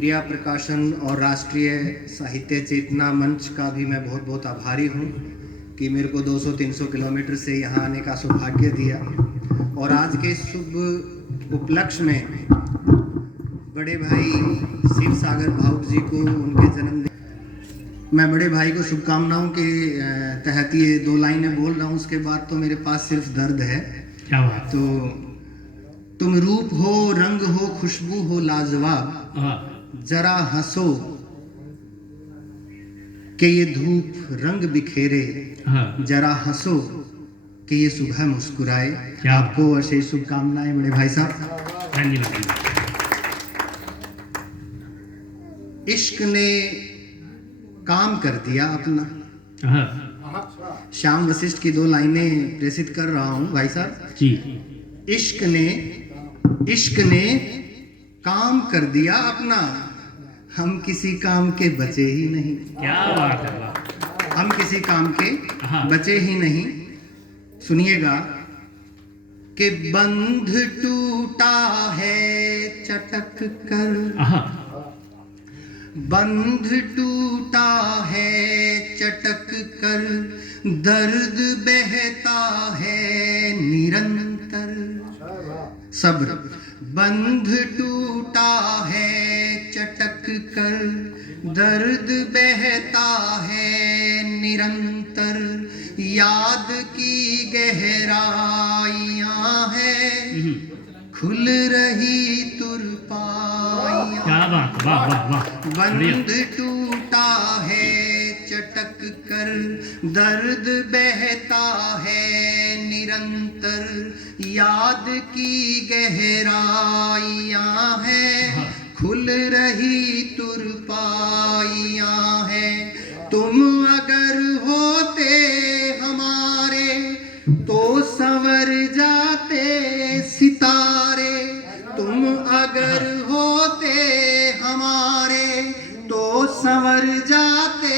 प्रिया प्रकाशन और राष्ट्रीय साहित्य चेतना मंच का भी मैं बहुत बहुत आभारी हूँ कि मेरे को 200-300 किलोमीटर से यहाँ आने का सौभाग्य दिया। और आज के शुभ उपलक्ष्य में बड़े भाई शिव सागर भावुक जी को उनके जन्मदिन, मैं बड़े भाई को शुभकामनाओं के तहत ये 2 लाइनें बोल रहा हूँ। उसके बाद तो मेरे पास सिर्फ दर्द है। क्या बात। तो तुम रूप हो, रंग हो, खुशबू हो लाजवाब, जरा हंसो कि ये धूप रंग बिखेरे, जरा हंसो कि ये सुबह मुस्कुराए। आपको अशेष शुभकामनाएं बड़े भाई साहब। इश्क ने काम कर दिया अपना। श्याम वशिष्ठ की 2 लाइनें प्रेषित कर रहा हूं भाई साहब जी। इश्क ने काम कर दिया अपना, हम किसी काम के बचे ही नहीं। क्या बात है। हम किसी काम के बचे ही नहीं। सुनिएगा कि बंध टूटा है चटक कर, बंध टूटा है चटक कर, दर्द बहता है निरंतर। सब्र। बंध टूटा है चटक कर, दर्द बहता है निरंतर, याद की गहराइयां हैं, खुल रही तुरपाइयां। क्या बात, वाह वाह वाह। बंध टूटा है चटक कर, दर्द बहता है निरंतर, याद की गहराइयां हैं, खुल रही तुरपाइयां हैं। तुम अगर होते हमारे तो संवर जाते सितारे, तुम अगर होते हमारे तो संवर जाते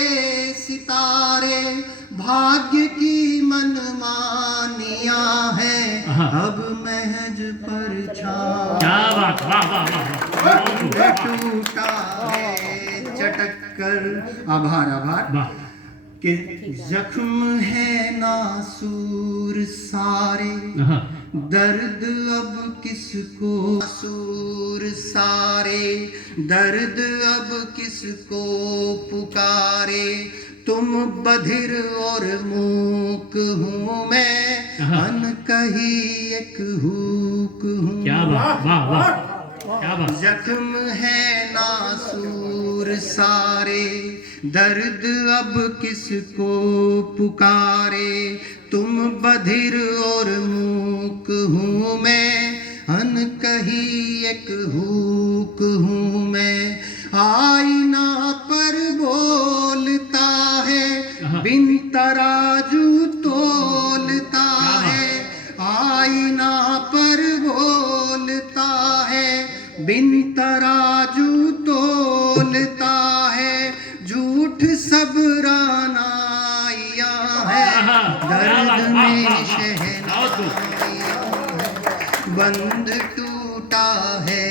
सितारे, भाग्य की मनमानियां हैं अब महज परछाई। क्या बात, वाह वाह वाह। टूटा है चटक कर। आभार आभार। कि जख्म है नासूर सारे, दर्द अब किसको, नासूर सारे, दर्द अब किसको पुकारे। तुम बधिर और मूक हूँ मैं, अनकही एक हुक हूँ। क्या बात, वाह वाह। क्या बात। जख्म है नासूर सारे, दर्द अब किसको पुकारे। तुम बधिर और मूक हूँ मैं, अनकही एक हुक हूँ मैं। आईना पर बोलता है, बिन तराजू तोलता है। आईना पर बोलता है, बिन तराजू तोलता है, झूठ सब रानाइयां है, दर्द में शहनाइयां है। बंध टूटा है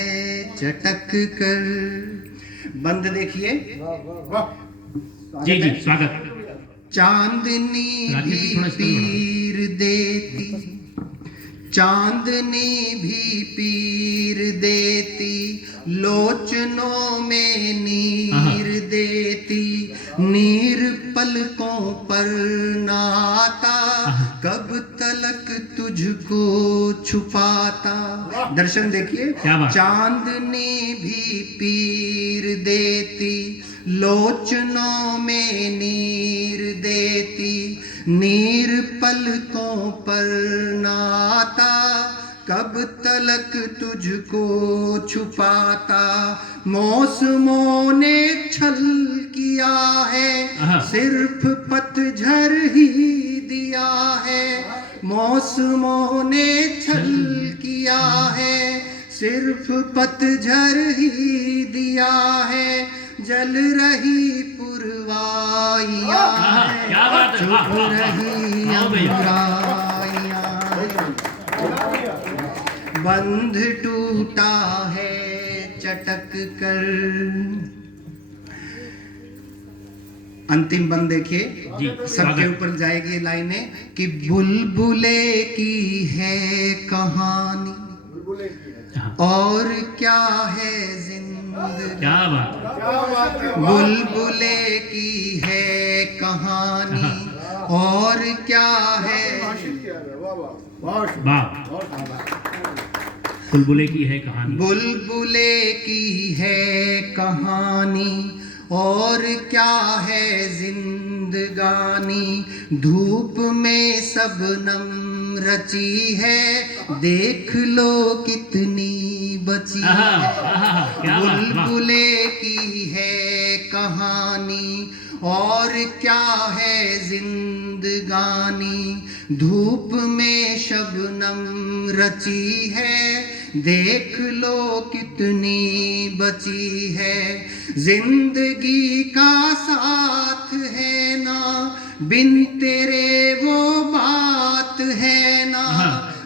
चटक कर। बंद देखिए जी जी, स्वागत। चांदनी भी पीर देती, चांदनी भी पीर देती, लोचनों में नीर देती, नीर पलकों पर नाता, कब तलक तुझको छुपाता। दर्शन देखिए। चांदनी भी पीर देती, लोचनों में नीर देती, नीर पलकों पर नाता, कब तलक तुझको छुपाता। मौसमों ने छल किया है, सिर्फ पतझर ही दिया है। मौसमों ने छल किया है, सिर्फ पतझर ही दिया है। जल रही पुरवाइयां हैं, चुप रही अंबराइयां। बंध टूटा है चटक कर। अंतिम बंद देखिए, जी, सबके स्वागत। ऊपर जाएगी ये लाइनें कि बुलबुले की है कहानी हाँ, और क्या है जिंदगी। क्या बात है। बुलबुले की है कहानी और क्या है। वाह, बुलबुले की है कहानी। बुलबुले की है कहानी और क्या है जिंदगानी। धूप में सबनम रची है, देख लो कितनी बची आहा, है। आहा, क्या बात, वाह। बुलबुले की है कहानी और क्या है जिंदगानी। धूप में शबनम रची है, देख लो कितनी बची है। जिंदगी का साथ है ना, बिन तेरे वो बात है ना।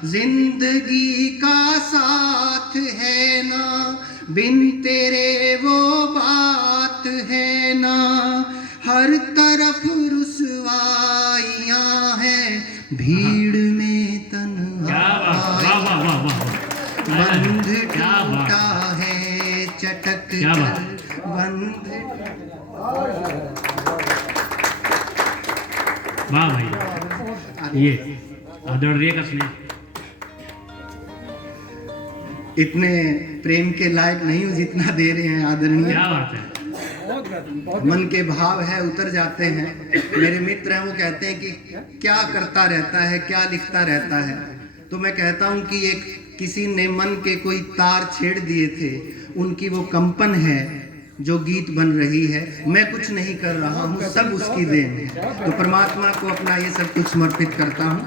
जिंदगी का साथ है ना, बिन तेरे वो बात है ना। हर तरफ रुसवाइयां हैं, भीड़ में क्या बात, वाह वाह वाह वाह। बंध क्या बात, टूटा है चटक क्या बात। कर बंध। वाह भाई, ये आदरणीय का स्नेह। इतने प्रेम के लायक नहीं हूँ जितना दे रहे हैं आदरणीय। क्या बात है। मन के भाव है उतर जाते हैं। मेरे मित्र हैं, वो कहते हैं कि क्या करता रहता है, क्या लिखता रहता है। तो मैं कहता हूँ कि एक किसी ने मन के कोई तार छेड़ दिए थे, उनकी वो कंपन है जो गीत बन रही है। मैं कुछ नहीं कर रहा हूँ, सब उसकी देन है। तो परमात्मा को अपना ये सब कुछ समर्पित करता हूँ।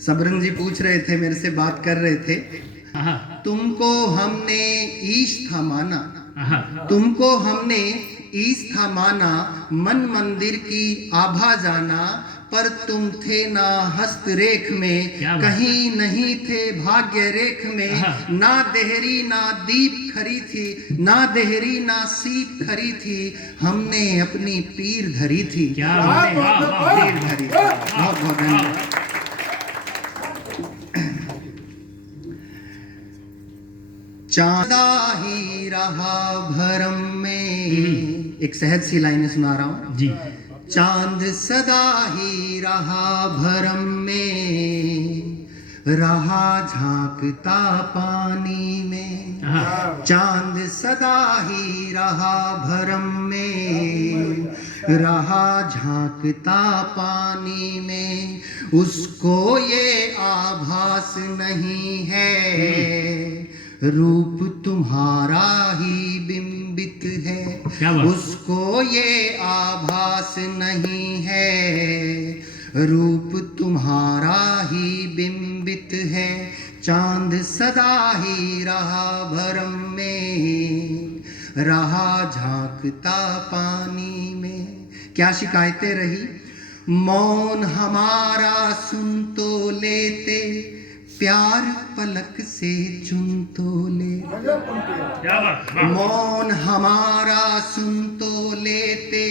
सबरंग जी पूछ रहे थे, मेरे से बात कर रहे थे, आहा, तुमको हमने ईश था माना, आहा, तुमको हमने ईश था माना, मन मंदिर की आभा जाना, पर तुम थे ना हस्त रेख में, क्या बात। कहीं नहीं थे भाग्य रेख में। आहा। ना देहरी ना दीप खरी थी, ना देहरी ना सीप खरी थी, हमने अपनी पीर धरी थी। क्या बात, हमने वाह, अपनी वाह, पीर धरी थी। बहुत बहुत धन्यवाद। चांदा ही रहा भरम में, एक सहज सी लाइनें सुना रहा हूं जी, चांद सदा ही रहा भरम में, रहा झांकता पानी में। आहा, चांद सदा ही रहा भरम में, रहा झांकता पानी में। उसको ये आभास नहीं है, रूप तुम्हारा ही बिंबित है। क्या बात। उसको ये आभास नहीं है, रूप तुम्हारा ही बिंबित है। चांद सदा ही रहा भरम में, रहा झांकता पानी में। क्या शिकायतें रही, मौन हमारा सुन तो लेते, प्यार पलक से चुन तो ले। क्या बात, वाह। मौन हमारा सुन तो लेते,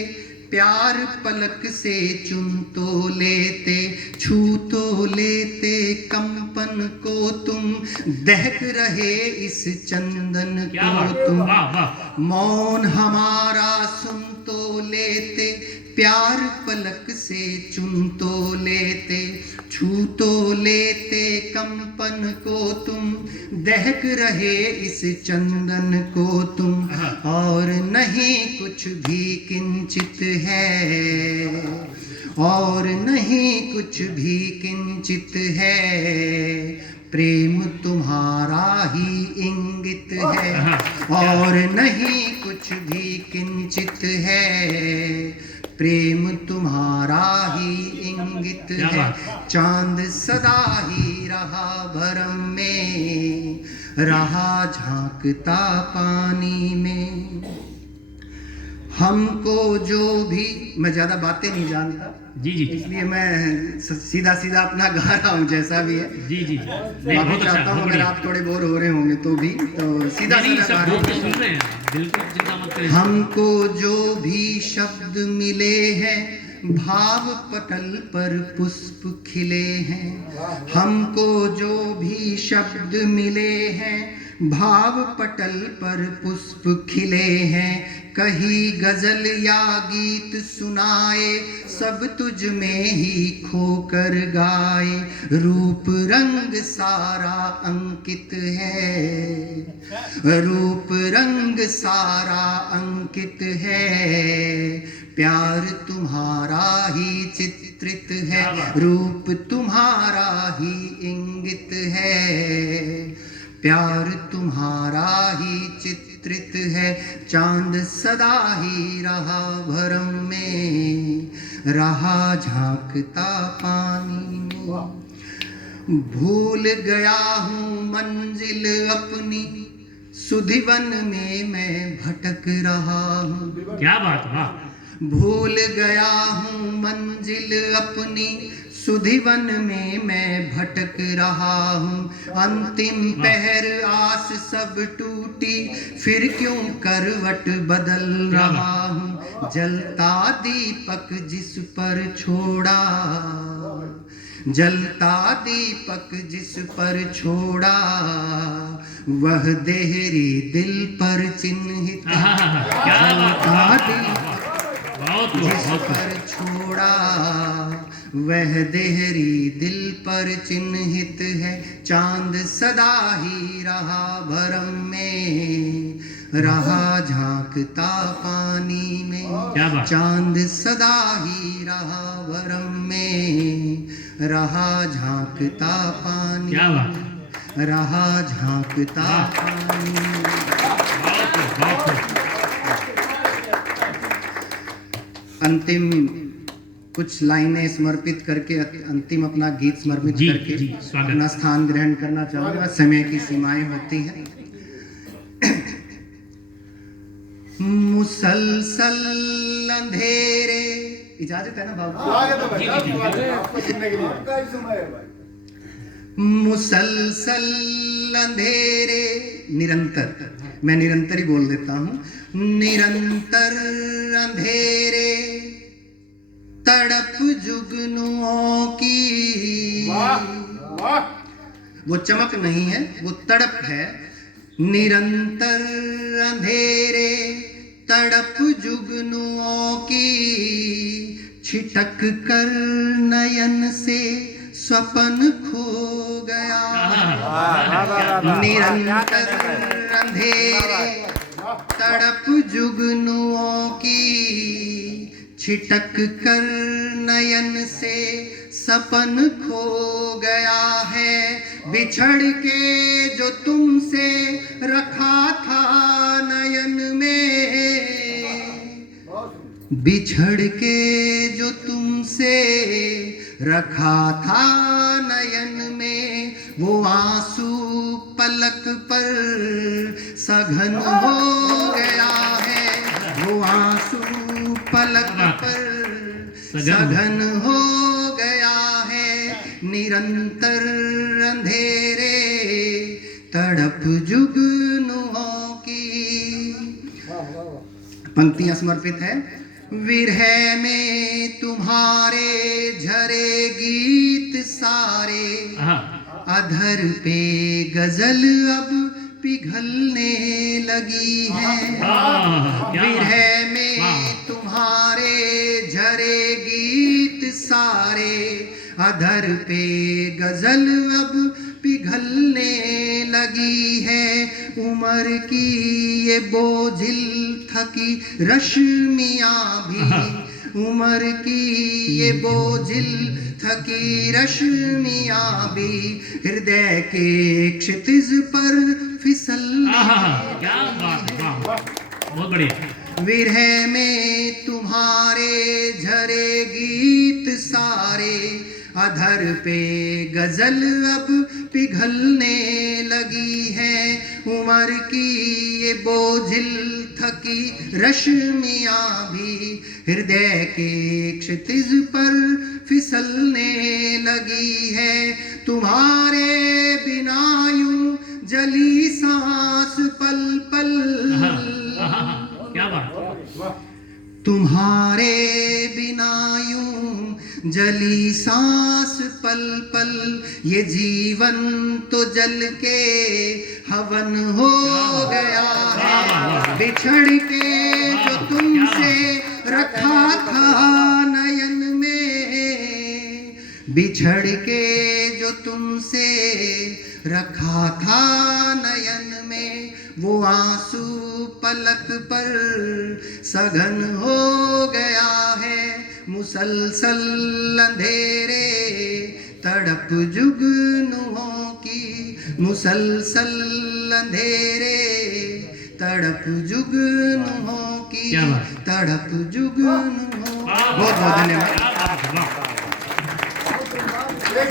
प्यार पलक से चुन तो लेते। छू तो लेते कंपन को तुम, दहक रहे इस चंदन क्या को बात, तुम। वाह वाह। मौन हमारा सुन तो लेते, प्यार पलक से चुन तो लेते। छू तो लेते कंपन को तुम, दहक रहे इस चंदन को तुम। और नहीं कुछ भी किंचित है, और नहीं कुछ भी किंचित है, प्रेम तुम्हारा ही इंगित है। और नहीं कुछ भी किंचित है, प्रेम तुम्हारा ही इंगित क्या है। बात। चांद सदा ही रहा भरम में, रहा झांकता पानी में। हमको जो भी, मैं ज़्यादा बातें नहीं जानता, जी जी इसलिए मैं सीधा सीधा अपना गा रहा हूँ जैसा भी है। जी जी नहीं, माफी बहुत अच्छा, चाहता हूँ बहुत अगर बढ़िया। आप थोड़े बोर हो रहे होंगे तो भी, तो सीधा नहीं सीधा गा सब रहा लोग हूँ। सुन रहे हैं, बिल्कुल चिंता मत करें। हमको जो भी शब्द मिले हैं, भाव पटल पर पुष्प खिले हैं। हमको जो भी शब्द मिले हैं, भाव पटल पर पुष्प खिले हैं। कही गजल या गीत सुनाए, सब तुझ में ही खोकर गाए। रूप रंग सारा अंकित है, रूप रंग सारा अंकित है। प्यार तुम्हारा ही चित्रित है, रूप तुम्हारा ही इंगित है। प्यार तुम्हारा ही चित्रित है, चांद सदा ही रहा भरम में, रहा झांकता पानी में। भूल गया हूँ मंजिल अपनी, सुधिवन में मैं भटक रहा हूँ। क्या बात, वाह। भूल गया हूँ मंजिल अपनी, सुधिवन में मैं भटक रहा हूँ। अंतिम पहर आस सब टूटी, फिर क्यों करवट बदल रहा हूँ। जलता दीपक जिस पर छोड़ा, जलता दीपक जिस पर छोड़ा, वह देहरी दिल पर चिन्हित। क्या बात, जलता दीपक बहुत जिस बहुत पर छोड़ा, वह देहरी दिल पर चिन्हित है। चांद सदा ही रहा भरम में, रहा झांकता पानी में। क्या बात। चांद सदा ही रहा भरम में, रहा झांकता पानी क्या बात। में, रहा झांकता वाह। पानी में। बहुत अंतिम कुछ लाइनें समर्पित करके, अंतिम अपना गीत समर्पित जी, करके जी, स्वागत। अपना स्थान ग्रहण करना चाहूंगा। समय की सीमाएं होती हैं। मुसलसल अंधेरे, इजाजत है ना बाबू? मुसलसल अंधेरे, निरंतर, मैं निरंतर ही बोल देता हूँ। निरंतर अंधेरे तड़प जुगनुओं की, वो चमक नहीं है, वो तड़प है। निरंतर अंधेरे तड़प जुगनुओं की, छिटक कर नयन से स्वप्न खो गया। निरंतर अंधेरे तड़प जुगनुओं की, छिटक कर नयन से सपन खो गया है। बिछड़ के जो तुमसे रखा था नयन में, बिछड़ के जो तुमसे रखा था नयन में, वो आंसू पलक पर सघन हो गया है। वो आंसू पलक पर सघन हो गया है। निरंतर अंधेरे तड़प जुगनुओं की। पंक्तियां समर्पित है। विरह में तुम्हारे झरे गीत सारे, अधर पे गजल अब पिघलने लगी है। विरह में तुम्हारे झरे गीत सारे, अधर पे गजल अब पिघलने लगी है। उम्र की ये बोझिल थकी रश्मियाँ भी, उम्र की ये बोझिल थकी रश्मियाँ भी, हृदय के क्षितिज पर फिसल। क्या बात, वाह, बहुत बढ़िया। विरह में तुम्हारे झरे गीत सारे, अधर पे गजल अब पिघलने लगी है। उम्र की ये बोझिल थकी रश्मियाँ भी हृदय के क्षितिज पर फिसलने लगी है। तुम्हारे बिना यूं जली सांस पल पल, क्या बात। तुम्हारे बिना यूं जली सांस पल पल, ये जीवन तो जल के हवन हो गया है। बिछड़ के जो तुमसे रखा था नयन में, बिछड़ के जो तुमसे रखा था नयन में, वो आंसू पलक पर सघन हो गया है। मुसलसल अंधेरे तड़प जुगनुओं की, मुसलसल अंधेरे तड़प जुगनुओं की, तड़प जुगनुओं। बहुत बहुत धन्यवाद।